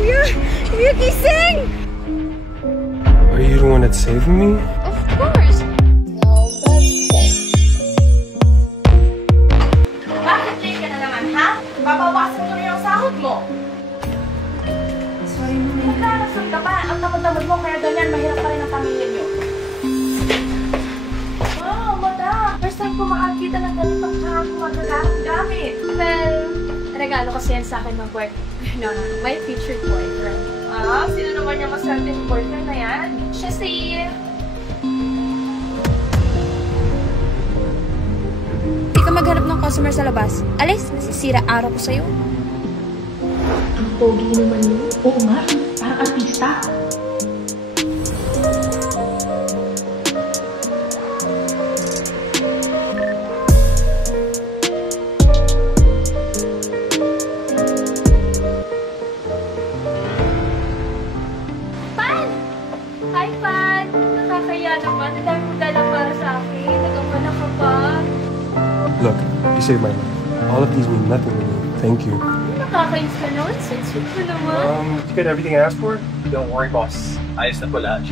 Kuya! Kuya, gising! Are you the one that saved me? Of course! Bakit late ka na naman, ha? Babawasan ko rin ang sahod mo. Sorry, Mami. Magkakasal ka pa. Ang tamad-tamad mo, kaya ganyan, mahirap pa rin ang pamilya niyo. Wow, madam! First time ko makakita ng ganitong magagamit gamit. Well, regalo kasi yan sa akin ng boyfriend. No, my future boyfriend. Ah, sino naman yung maswerte yung boyfriend na yan? Siya si... Hindi ka maghanap ng customer sa labas. Alis, nasisira araw ko sa'yo. Ang pogi naman yun. Oo nga, parang artista. Hi, Pan! Nakakaya naman. Ang dami mo dala para sa akin. Nagkamala ka pa. Look, you saved my life. All of these mean nothing to me. Thank you. Nakakainis ka naman. Sweet mo naman. You got everything I asked for? Don't worry, boss. Ayos na po lahat.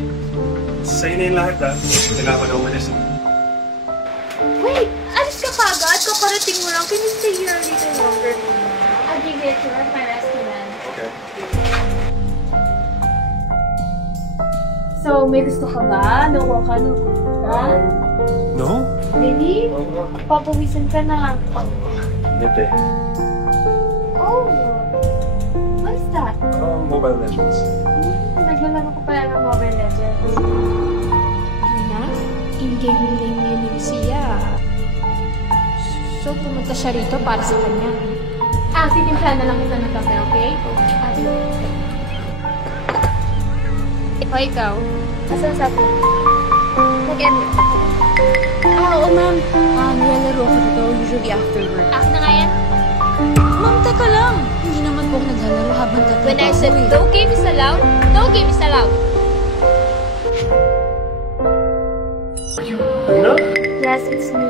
Sa'yo na yung lahat, ha? Kailangan ko na umalis. Wait! Alis ka pa agad? Kaparating mo lang. Can you stay here a little longer? I'll give you a tour of my restaurant. Okay. So, may gusto ka ba? Nakuha ka? No? Really? Papawisan ka na. Hindi. Oh! What is that? Mobile Legends. Naglalaro ko pala ng Mobile Legends. Gina? In-game name niya ni Lucia. So, pumunta siya rito para sa kanya. Titimplan na lang kita ng kape, okay? O, ikaw? Asan sa atin? Mag-end. Oo, ma'am. Nilalaro ako dito, usually after work. Akin na nga yan? Ma'am, teka lang. Hindi naman po ako naglalaro habang tatrabaho. When I said no game is allowed, no game is allowed. Ano? Yes, it's me.